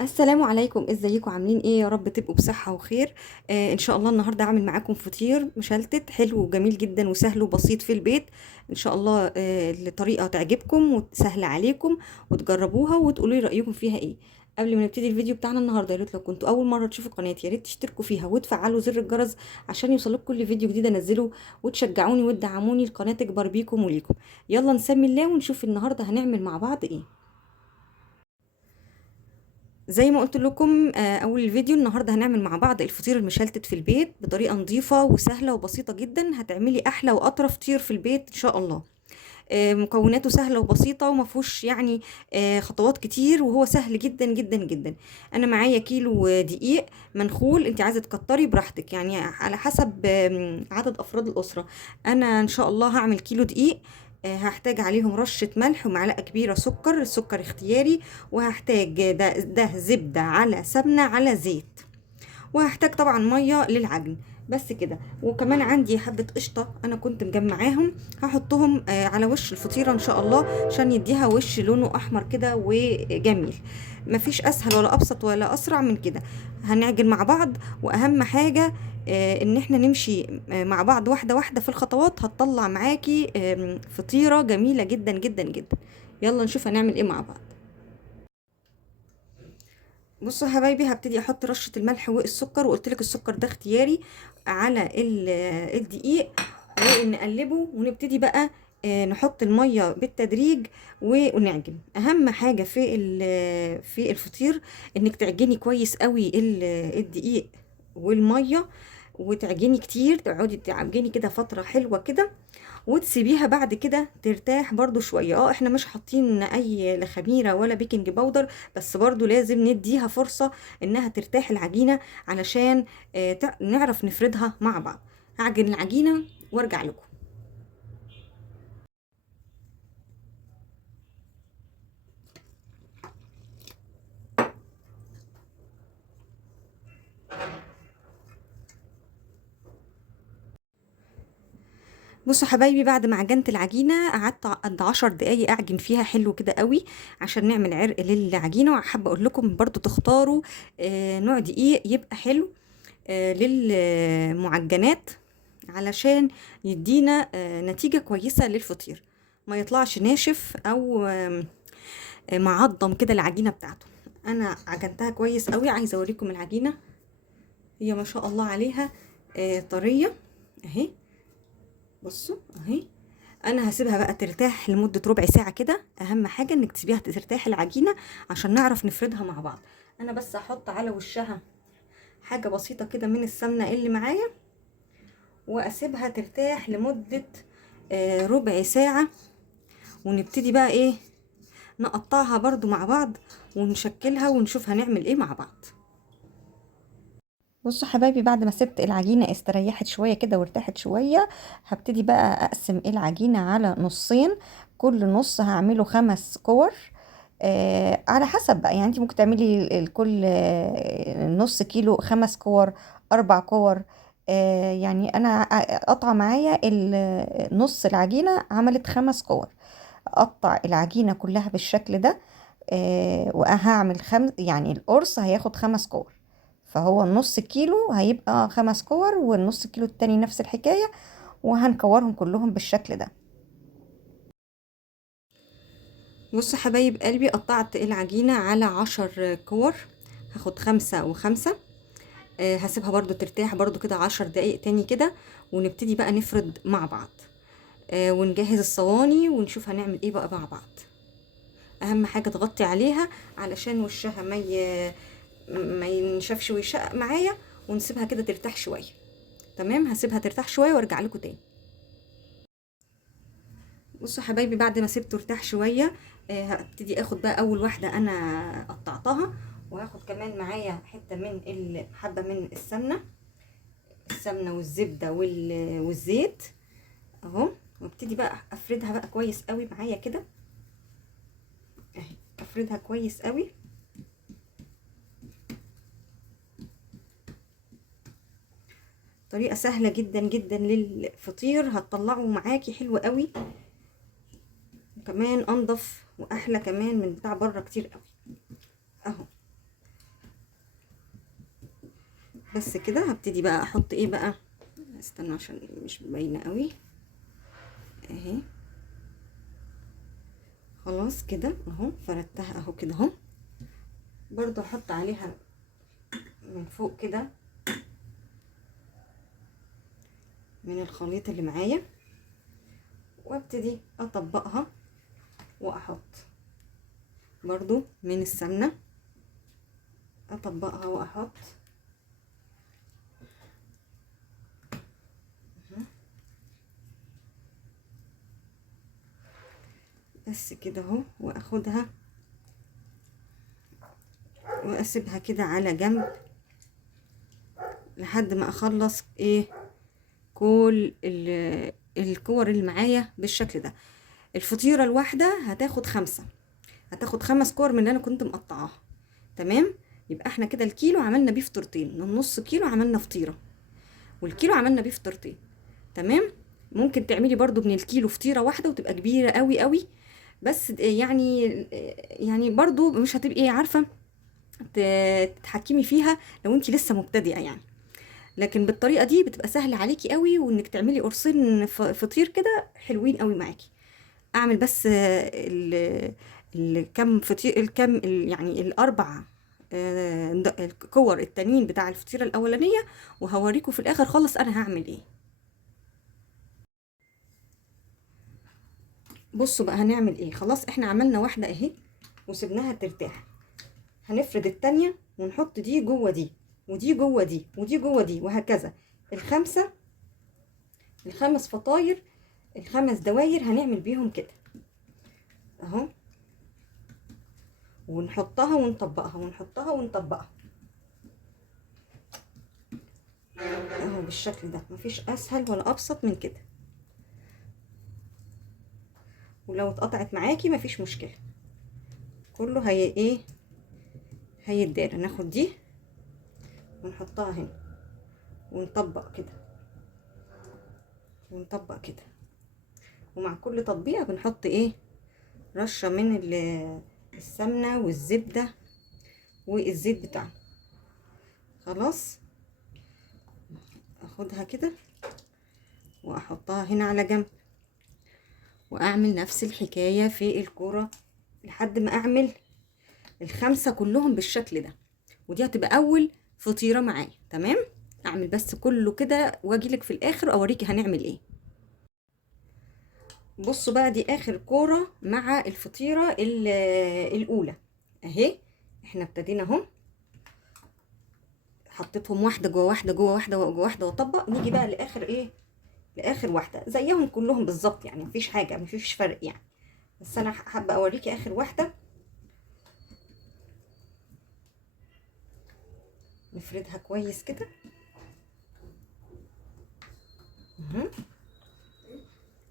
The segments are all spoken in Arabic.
السلام عليكم، ازيكم؟ عاملين ايه؟ يا رب تبقوا بصحة وخير. ان شاء الله النهاردة هعمل معاكم فطير مشلتت حلو وجميل جدا وسهل وبسيط في البيت. ان شاء الله الطريقة تعجبكم وسهلة عليكم، وتجربوها وتقولوا لي رأيكم فيها ايه. قبل ما نبتدي الفيديو بتاعنا النهارده، يا ريت لو كنتوا اول مرة تشوفوا قناتي يا ريت تشتركوا فيها وتفعلوا زر الجرس عشان يوصلكم كل فيديو جديد انزله، وتشجعوني وتدعموني القناة تكبر بيكم وليكم. يلا نسمي الله ونشوف النهارده هنعمل مع بعض ايه. زي ما قلت لكم اول الفيديو، النهارده هنعمل مع بعض الفطير المشلتت في البيت بطريقه نظيفه وسهله وبسيطه جدا. هتعملي احلى واطرى فطير في البيت ان شاء الله. مكوناته سهله وبسيطه وما فيهوش يعني خطوات كتير، وهو سهل جدا جدا جدا. انا معايا كيلو دقيق منخول، انت عايزه تكتري براحتك يعني على حسب عدد افراد الاسره. انا ان شاء الله هعمل كيلو دقيق. هحتاج عليهم رشة ملح ومعلقة كبيرة سكر، السكر اختياري. وهحتاج ده زبدة على سمنة على زيت. وهحتاج طبعا ميه للعجن. بس كده. وكمان عندي حبة قشطة انا كنت مجمعاهم، هحطهم على وش الفطيرة ان شاء الله عشان يديها وش لونه احمر كده وجميل. مفيش اسهل ولا ابسط ولا اسرع من كده. هنعجن مع بعض، واهم حاجة ان احنا نمشي مع بعض واحدة واحدة في الخطوات، هتطلع معاكي فطيرة جميلة جدا جدا جدا. يلا نشوف هنعمل ايه مع بعض. بصوا يا حبايبي، هبتدي احط رشة الملح والسكر، وقلت لك السكر ده اختياري على الدقيق. ونقلبه ونبتدي بقى نحط المية بالتدريج ونعجن. اهم حاجة في الفطير انك تعجني كويس قوي الدقيق والمية، وتعجني كتير، تقعدي تعجني كده فترة حلوة كده، وتسيبيها بعد كده ترتاح برضو شوية. احنا مش حاطين اي لا خميرة ولا بيكنج باودر، بس برضو لازم نديها فرصة انها ترتاح العجينة علشان نعرف نفردها مع بعض. هعجن العجينة وارجع لكم. بصوا حبايبي، بعد ما عجنت العجينة قعدت قد 10 دقايق اعجن فيها حلو كده قوي عشان نعمل عرق للعجينة. وحابة اقول لكم برضو تختاروا نوع دقيق يبقى حلو للمعجنات علشان يدينا نتيجة كويسة للفطير، ما يطلعش ناشف او معضم كده العجينة بتاعته. انا عجنتها كويس قوي، عايزة اوريكم العجينة، هي ما شاء الله عليها طرية اهي. بصوا اهي. انا هسيبها بقى ترتاح لمدة ربع ساعة كده. اهم حاجة انك تسيبيها ترتاح العجينة عشان نعرف نفردها مع بعض. انا بس هحط على وشها حاجة بسيطة كده من السمنة اللي معايا، واسيبها ترتاح لمدة ربع ساعة. ونبتدي بقى ايه، نقطعها برضو مع بعض ونشكلها ونشوف هنعمل ايه مع بعض. بصوا حبايبي، بعد ما سبت العجينة استريحت شوية كده وارتاحت شوية، هبتدي بقى اقسم العجينة على نصين. كل نص هعمله 5 كور. على حسب بقى، يعني انت ممكن تعملي الكل نص كيلو 5 كور، 4 كور. يعني انا قطعة معايا نص العجينة عملت 5 كور. اقطع العجينة كلها بالشكل ده. وهعمل يعني القرص هياخد 5 كور، فهو النص كيلو هيبقى 5 كور، والنص كيلو التاني نفس الحكاية. وهنكورهم كلهم بالشكل ده. بصوا حبايب قلبي، قطعت العجينة على 10 كور، هاخد 5 و5. هسيبها برضو ترتاح برضو كده 10 دقايق تاني كده، ونبتدي بقى نفرد مع بعض. ونجهز الصواني ونشوف هنعمل ايه بقى مع بعض. اهم حاجة تغطي عليها علشان وشها ما ينشفش ويشقق معايا، ونسيبها كده ترتاح شوية. تمام، هسيبها ترتاح شوية وارجع لكم تاني. بصوا حبايبي، بعد ما سبته ارتاح شويه، هبتدي اخد بقى اول واحده انا قطعتها، وهاخد كمان معايا حته من حبه من السمنه والزبده والزيت اهو. وابتدي بقى افردها بقى كويس قوي معايا كده اهي. افردها كويس قوي. طريقه سهله جدا جدا للفطير، هتطلعه معاكي حلو قوي، وكمان انضف واحلى كمان من بتاع بره كتير قوي اهو. بس كده هبتدي بقى احط ايه بقى، استنى عشان مش باينه قوي اهي. خلاص كده اهو فردتها اهو كده اهو. برضو احط عليها من فوق كده من الخليط اللي معايا، وابتدي اطبقها واحط برضو من السمنه، اطبقها واحط بس كده اهو. واخدها واسيبها كده على جنب لحد ما اخلص ايه كل الكور اللي معايا بالشكل ده. الفطيرة الواحدة هتاخد 5، هتاخد 5 كور من اللي انا كنت مقطعاها. تمام، يبقى احنا كده الكيلو عملنا بيه فطيرتين، من نص كيلو عملنا فطيرة، والكيلو عملنا بيه فطيرتين. تمام. ممكن تعملي برضو من الكيلو فطيرة واحدة وتبقى كبيرة قوي قوي، بس يعني برضو مش هتبقي عارفة تتحكمي فيها لو انت لسه مبتدئة يعني. لكن بالطريقة دي بتبقى سهلة عليكي قوي، وانك تعملي قرصين فطير كده حلوين قوي معاكي. اعمل بس الكم فطير يعني الاربع الكور التانيين بتاع الفطيرة الاولانية، وهوريكم في الاخر خالص انا هعمل ايه. بصوا بقى هنعمل ايه. خلاص احنا عملنا واحدة اهي وسبناها ترتاح. هنفرد التانية ونحط دي جوه دي، ودي جوه دي، ودي جوه دي، وهكذا. الخمس فطاير، الخمس دواير هنعمل بيهم كده اهو، ونحطها ونطبقها ونحطها ونطبقها اهو بالشكل ده. مفيش اسهل ولا ابسط من كده. ولو اتقطعت معاكي مفيش مشكله، كله هي ايه هيتدار. ناخد دي ونحطها هنا ونطبق كده ونطبق كده، ومع كل تطبيقه بنحط ايه رشه من السمنه والزبده والزيت بتاعنا. خلاص اخدها كده واحطها هنا على جنب، واعمل نفس الحكايه في الكوره لحد ما اعمل ال5 كلهم بالشكل ده. ودي هتبقى اول فطيره معايا. تمام، اعمل بس كله كده واجيلك في الاخر اوريكي هنعمل ايه. بصوا بقى دي اخر كوره مع الفطيره الاولى اهي. احنا ابتدينا اهو، حطيتهم واحده جوه واحده جوه واحده جوه واحده واطبق. نيجي بقى لاخر ايه، لاخر واحده زيهم كلهم بالظبط يعني، مفيش حاجه مفيش فرق يعني، بس انا حابه اوريكي اخر واحده. نفردها كويس كده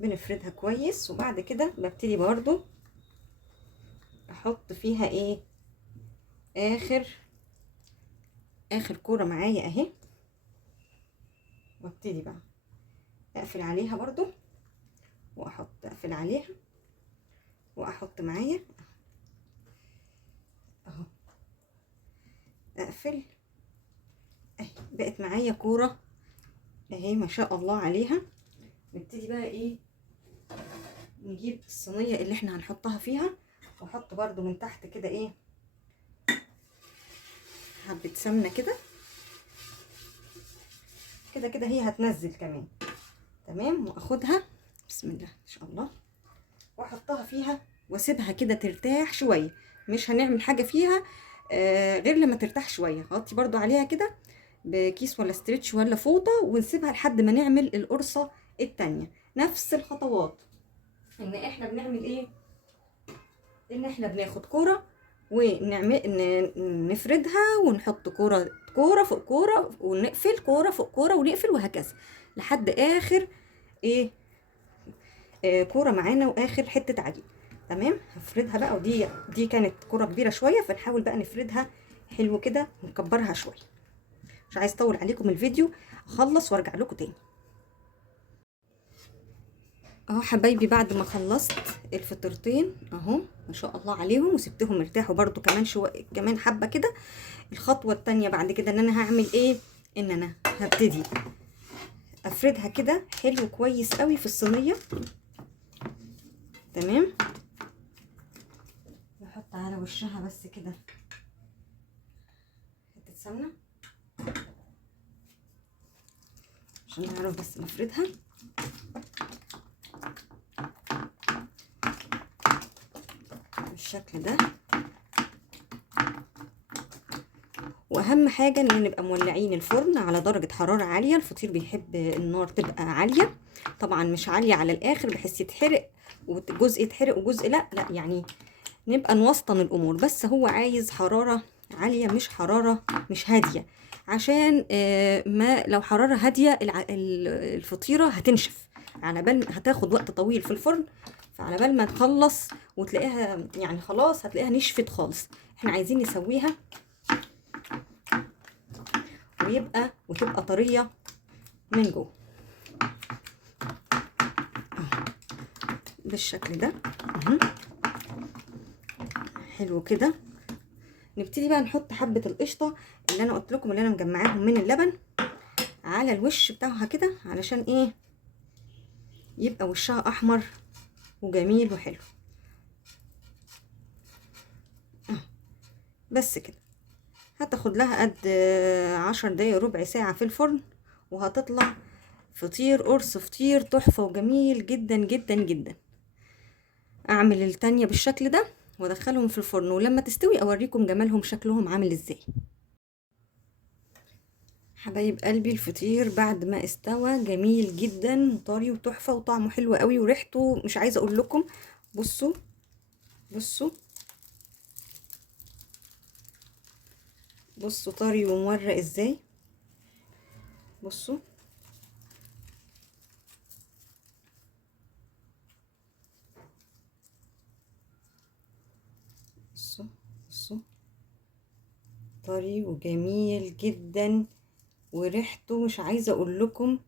بنفردها كويس، وبعد كده ببتدي برضو احط فيها ايه اخر كوره معايا اهي، وابتدي بقى اقفل عليها برضو اقفل عليها واحط معايا اهو، اقفل اهي. بقت معايا كوره اهي ما شاء الله عليها. نبتدي بقى ايه نجيب الصينيه اللي احنا هنحطها فيها، واحط برضو من تحت كده ايه حبه سمنه كده كده كده، هي هتنزل كمان. تمام، واخدها بسم الله ان شاء الله واحطها فيها واسيبها كده ترتاح شويه. مش هنعمل حاجه فيها غير لما ترتاح شويه. غطي برضو عليها كده بكيس ولا ستريتش ولا فوطه، ونسيبها لحد ما نعمل القرصه التانية. نفس الخطوات، ان احنا بنعمل ايه، ان احنا بناخد كوره ونفردها ونحط كوره فوق كوره ونقفل، كوره فوق كوره ونقفل، وهكذا لحد اخر ايه كوره معانا واخر حته عجين. تمام، هفردها بقى. ودي كانت كوره كبيره شويه، فنحاول بقى نفردها حلو كده ونكبرها شويه. مش عايز اطول عليكم الفيديو، اخلص وارجع لكم تاني. اهو حبايبي بعد ما خلصت الفطيرتين اهو ما شاء الله عليهم، وسبتهم يرتاحوا برضو كمان كمان حبه كده. الخطوه التانية بعد كده ان انا هعمل ايه ان انا هبتدي افردها كده حلو كويس قوي في الصينيه. تمام. نحط على وشها بس كده حته سمنه عشان نعرف بس نفردها. بالشكل ده. واهم حاجه ان نبقى مولعين الفرن على درجه حراره عاليه. الفطير بيحب النار تبقى عاليه، طبعا مش عاليه على الاخر بحيث يتحرق وجزء يتحرق وجزء لا يعني نبقى نوسطن الامور. بس هو عايز حراره عاليه مش حراره مش هاديه، عشان ما لو حراره هاديه الفطيره هتنشف، على بال هتاخد وقت طويل في الفرن، فعلى بال ما نخلص وتلاقيها يعني خلاص هتلاقيها نشفت خالص. احنا عايزين نسويها وتبقى طريه من جوه بالشكل ده. حلو كده. نبتدي بقى نحط حبه القشطه اللي انا قلت لكم اللي انا مجمعاهم من اللبن على الوش بتاعها كده، علشان ايه؟ يبقى وشها احمر وجميل وحلو. بس كده. هتاخد لها قد 10 دقايق ربع ساعة في الفرن، وهتطلع فطير قرص فطير تحفة وجميل جدا جدا جدا. اعمل التانية بالشكل ده وادخلهم في الفرن، ولما تستوي اوريكم جمالهم شكلهم عامل ازاي. حبايب قلبي الفطير بعد ما استوى جميل جدا وطري وتحفة وطعمه حلو قوي وريحته مش عايزة اقول لكم. بصوا بصوا بصوا طري ومورق ازاي. بصوا بصوا بصوا طري وجميل جدا وريحته مش عايزه اقول لكم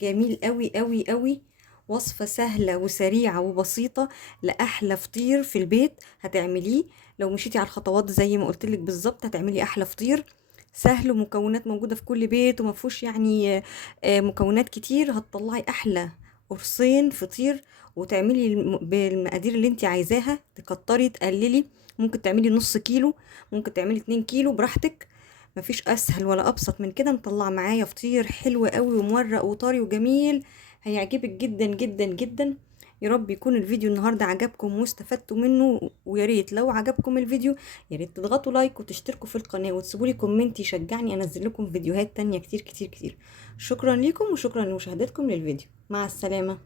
جميل قوي قوي قوي. وصفه سهله وسريعه وبسيطه لاحلى فطير في البيت هتعمليه. لو مشيتي على الخطوات زي ما قلت لك بالظبط هتعملي احلى فطير سهل، ومكونات موجوده في كل بيت وما فيهوش يعني مكونات كتير. هتطلعي احلى قرصين فطير، وتعملي بالمقادير اللي انت عايزاها، تكتري تقللي، ممكن تعملي نص كيلو، ممكن تعملي 2 كيلو براحتك. مفيش اسهل ولا ابسط من كده. مطلع معايا فطير حلو قوي ومورق وطري وجميل، هيعجبك جدا جدا جدا. يا رب يكون الفيديو النهارده عجبكم واستفدتوا منه، ويا ريت لو عجبكم الفيديو يا ريت تضغطوا لايك وتشتركوا في القناه وتسيبوا لي كومنت يشجعني انزل لكم فيديوهات تانية كتير كتير كتير. شكرا لكم وشكرا لمشاهدتكم للفيديو. مع السلامه.